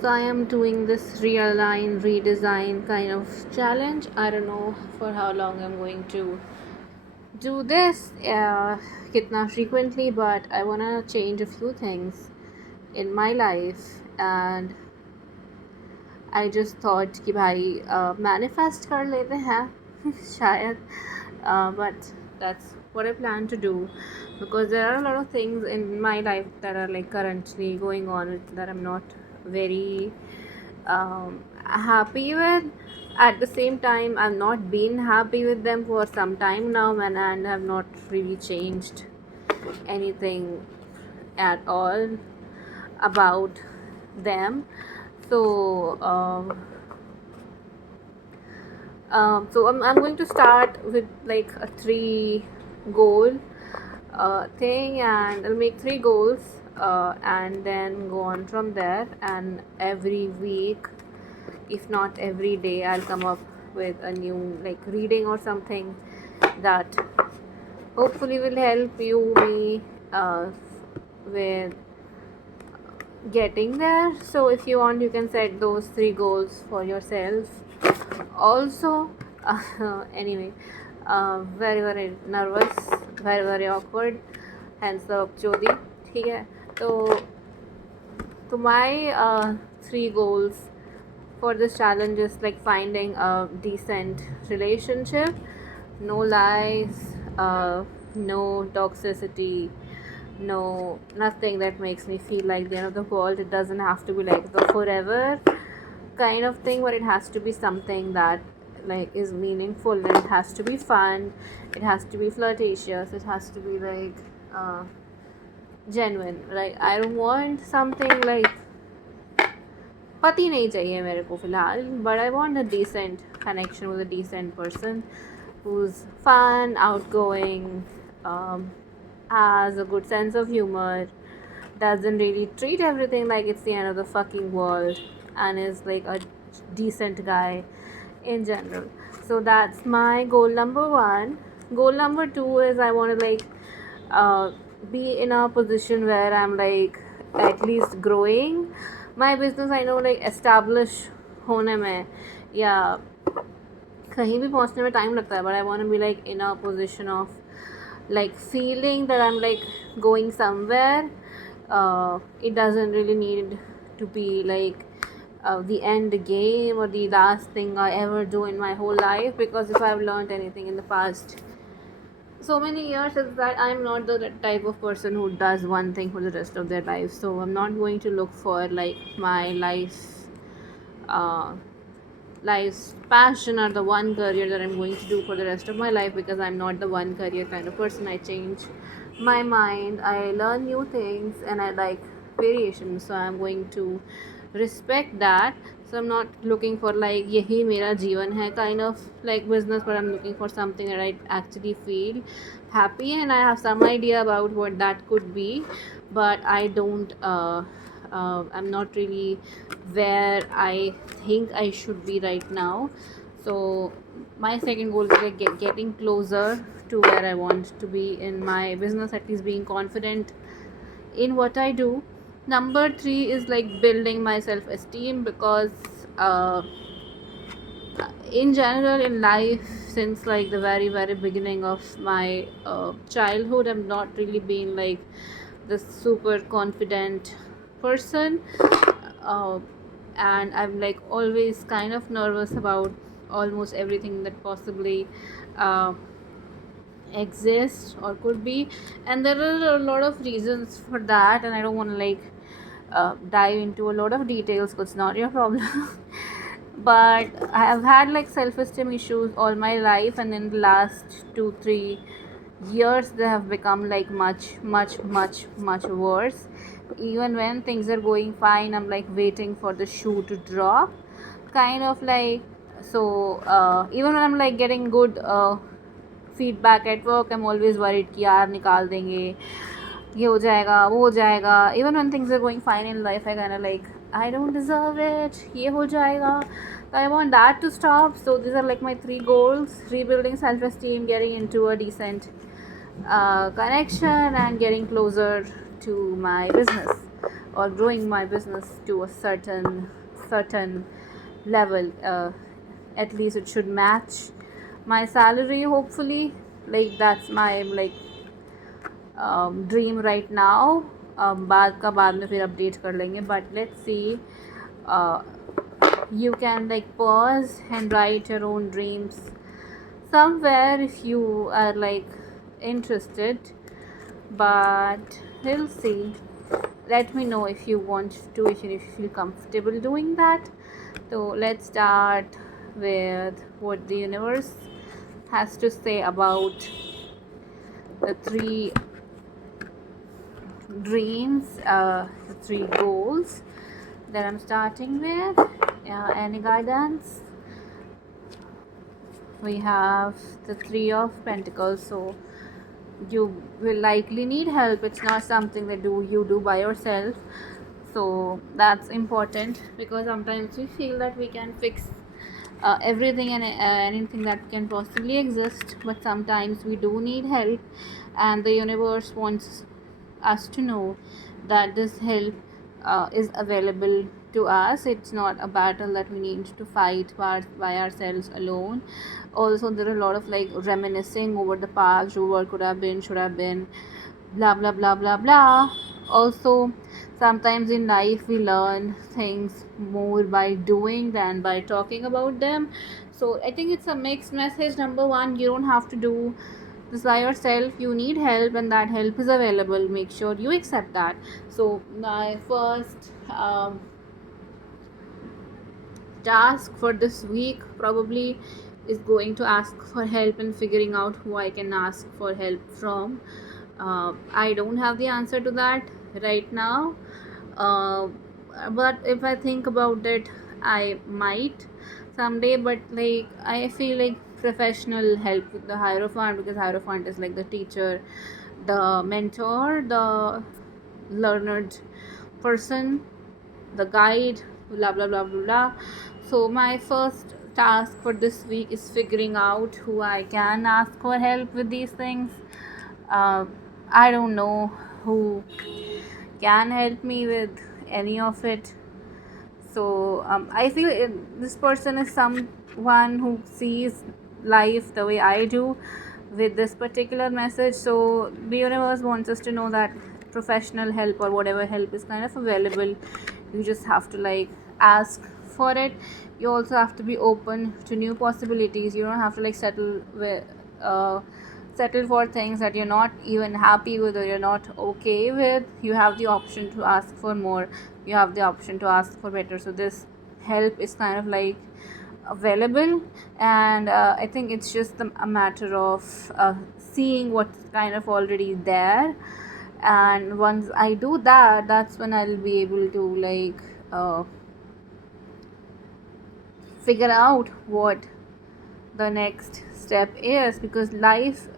So I am doing this realign, redesign kind of challenge. I don't know for how long I'm going to do this, kitna frequently, but I wanna change a few things in my life, and I just thought कि भाई manifest कर लेते हैं शायद, but that's what I plan to do because there are a lot of things in my life that are like currently going on that I'm not very happy with. At the same time, I've not been happy with them for some time now, and have not really changed anything at all about them. So, I'm going to start with like a three goal thing, and I'll make three goals, and then go on from there. And every week, if not every day, I'll come up with a new like reading or something that hopefully will help me uh, with getting there. So if you want, you can set those three goals for yourself also. Anyway, very very nervous, very very awkward, hence the chodi. ठीक है, तो my three goals for this challenge is like finding a decent relationship, no lies, no toxicity, no nothing that makes me feel like the end of the world. It doesn't have to be like the forever kind of thing, but it has to be something that like is meaningful, and it has to be fun, it has to be flirtatious, it has to be like genuine. Like I don't want something like पति नहीं चाहिए मेरे को फ़िलहाल, but I want a decent connection with a decent person who's fun, outgoing, has a good sense of humor, doesn't really treat everything like it's the end of the fucking world, and is like a decent guy in general. So that's my goal number one. Goal number two is I want to like be in a position where I'm like at least growing my business. I know like establish होने में या कहीं भी पहुंचने में time लगता है, but I want to be like in a position of like feeling that I'm like going somewhere. It doesn't really need to be like the end game or the last thing I ever do in my whole life, because if I've learned anything in the past so many years is that I'm not the type of person who does one thing for the rest of their life. So I'm not going to look for like my uh, life's passion or the one career that I'm going to do for the rest of my life, because I'm not the one career kind of person. I change my mind, I learn new things, and I like variation. So I'm going to respect that. So I'm not looking for like yahi mera jeevan hai kind of like business, but I'm looking for something that I actually feel happy, and I have some idea about what that could be, but I don't I'm not really where I think I should be right now. So my second goal is like getting closer to where I want to be in my business, at least being confident in what I do. Number three is like building my self esteem, because in general in life, since like the very very beginning of my childhood, I'm not really been like the super confident person, uh, and I'm like always kind of nervous about almost everything that possibly uh, exists or could be. And there are a lot of reasons for that, and I don't want to like dive into a lot of details because it's not your problem. But I have had like self-esteem issues all my life, and in the last 2-3 years they have become like much worse. Even when things are going fine, I'm like waiting for the shoe to drop kind of like. So even when I'm like getting good feedback at work, I'm always worried कि यार निकाल देंगे, ये हो जाएगा वो हो जाएगा. Even when things are going fine in life, I kind of like I don't deserve it, ये हो जाएगा. I want that to stop. So these are like my three goals: rebuilding self-esteem, getting into a decent connection, and getting closer to my business. or growing my business to a certain level. At least it should match my salary, hopefully. Like that's my like dream right now. बाद में फिर update कर लेंगे, but let's see. You can like pause and write your own dreams somewhere if you are like interested, but we'll see. Let me know if you want to, if you feel comfortable doing that. So let's start with what the universe has to say about the three dreams, the three goals that I'm starting with. Any guidance? We have the Three of Pentacles, so you will likely need help. It's not something that you do by yourself, so that's important, because sometimes we feel that we can fix everything and anything that can possibly exist, but sometimes we do need help, and the universe wants us to know that this help is available to us. It's not a battle that we need to fight by ourselves alone. Also, there are a lot of like reminiscing over the past, what could have been, should have been, blah blah blah blah blah. Also, sometimes in life we learn things more by doing than by talking about them. So I think it's a mixed message. Number one, you don't have to do this by yourself. You need help, and that help is available. Make sure you accept that. So my first task for this week probably is going to ask for help and figuring out who I can ask for help from. I don't have the answer to that right now, uh, but if I think about it, I might someday. But like I feel like professional help with the Hierophant, because Hierophant is like the teacher, the mentor, the learned person, the guide, blah blah blah blah blah. So my first task for this week is figuring out who I can ask for help with these things. uh, I don't know who can help me with any of it. So I feel this person is someone who sees life the way I do with this particular message. So the universe wants us to know that professional help or whatever help is kind of available. You just have to like ask for it. You also have to be open to new possibilities. You don't have to like settle for things that you're not even happy with or you're not okay with. You have the option to ask for more. You have the option to ask for better. So this help is kind of like available, and I think it's just a matter of seeing what's kind of already there. And once I do that, that's when I'll be able to like figure out what the next step is, because life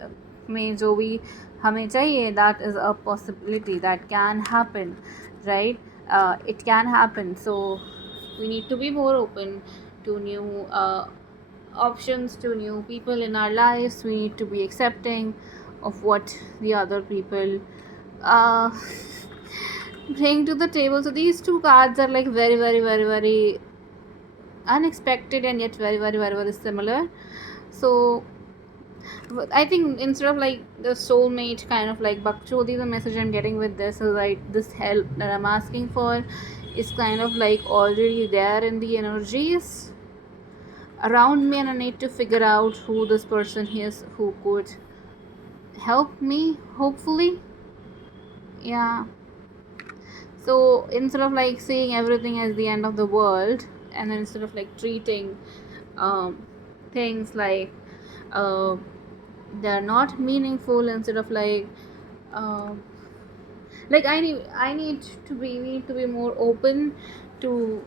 में जो भी हमें चाहिए, that is a possibility that can happen, right? It can happen. So we need to be more open to new options, to new people in our lives. We need to be accepting of what the other people uh, bring to the table. So these two cards are like very very very very unexpected and yet very very very very similar. So I think instead of like the soulmate kind of like Bakchodi, the message I'm getting with this is like this help that I'm asking for is kind of like already there in the energies around me, and I need to figure out who this person is who could help me, hopefully. Yeah. So instead of like seeing everything as the end of the world, and then instead of like treating things like uh, they're not meaningful, instead of uh, like I need to be we need to be more open to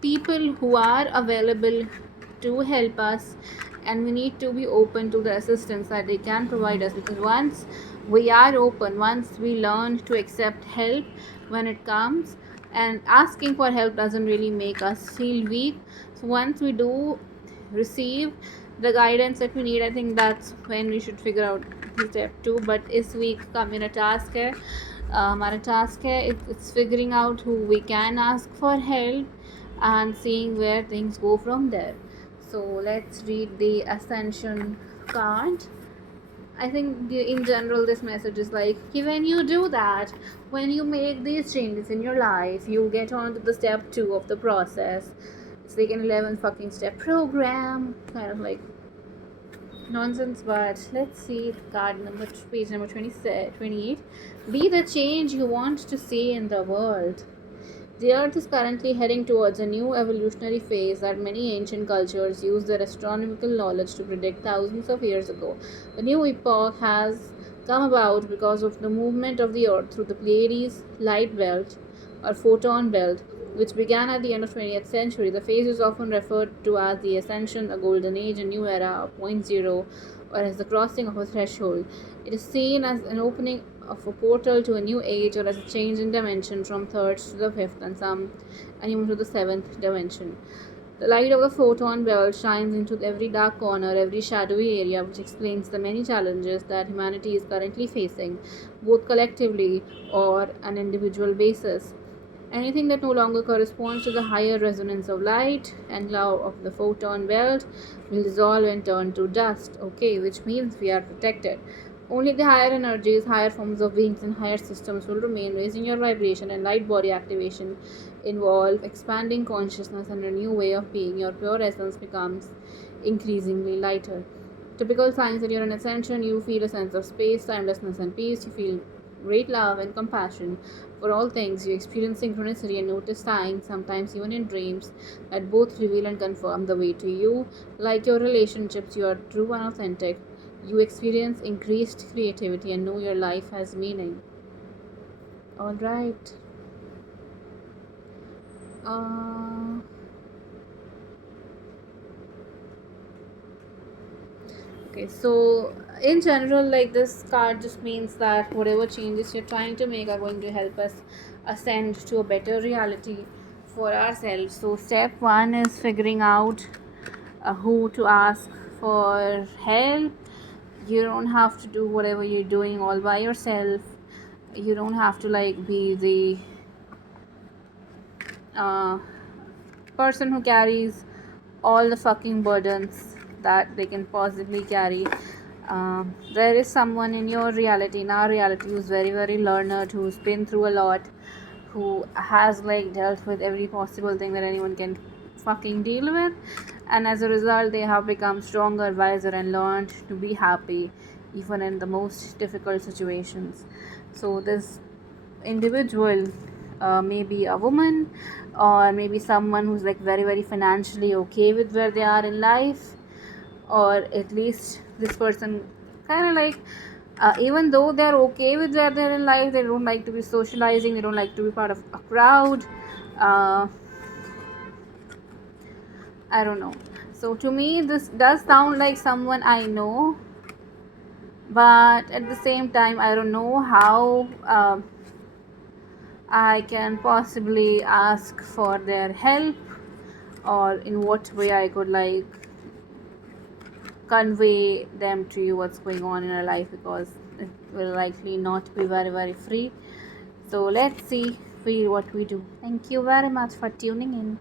people who are available to help us, and we need to be open to the assistance that they can provide us, because once we are open, once we learn to accept help when it comes, and asking for help doesn't really make us feel weak. So once we do receive the guidance that we need, I think that's when we should figure out step 2. But इस week का मेरा task है हमारा task है it's figuring out who we can ask for help and seeing where things go from there. So let's read the ascension card. I think in general this message is like when you do that, when you make these changes in your life, you get on to the step 2 of the process. It's like an 11 fucking step program, kind of like nonsense. But let's see card number page number 28. Be the change you want to see in the world. The Earth is currently heading towards a new evolutionary phase that many ancient cultures used their astronomical knowledge to predict thousands of years ago. The new epoch has come about because of the movement of the Earth through the Pleiades light belt or photon belt, which began at the end of 20th century. The phase is often referred to as the ascension, a golden age, a new era, a point zero, or as the crossing of a threshold. It is seen as an opening of a portal to a new age or as a change in dimension from third to the fifth and even to the seventh dimension. The light of the photon belt shines into every dark corner, every shadowy area, which explains the many challenges that humanity is currently facing, both collectively or an individual basis. Anything that no longer corresponds to the higher resonance of light and law of the photon belt will dissolve and turn to dust, okay, which means we are protected. Only the higher energies, higher forms of beings, and higher systems will remain, raising your vibration and light body activation involve expanding consciousness and a new way of being. Your pure essence becomes increasingly lighter. Typical signs that you're in ascension: you feel a sense of space, timelessness, and peace. You feel great love and compassion for all things. You experience synchronicity and notice signs, sometimes even in dreams, that both reveal and confirm the way to you. Like your relationships, you are true and authentic. You experience increased creativity and know your life has meaning. All right. Uh, okay, so in general, like this card just means that whatever changes you're trying to make are going to help us ascend to a better reality for ourselves. So, step one is figuring out who to ask for help. You don't have to do whatever you're doing all by yourself. You don't have to like be the uh, person who carries all the fucking burdens that they can possibly carry. There is someone in your reality, in our reality, who's very, very learned, who's been through a lot, who has like dealt with every possible thing that anyone can fucking deal with, and as a result, they have become stronger, wiser, and learned to be happy even in the most difficult situations. So, this individual, maybe a woman or maybe someone who's like very very financially okay with where they are in life, or at least this person kind of like even though they're okay with where they're in life, they don't like to be socializing, they don't like to be part of a crowd. uh, I don't know. So to me this does sound like someone I know, but at the same time I don't know how I can possibly ask for their help, or in what way I could like convey them to you what's going on in our life, because it will likely not be very very free. So let's see what we do. Thank you very much for tuning in.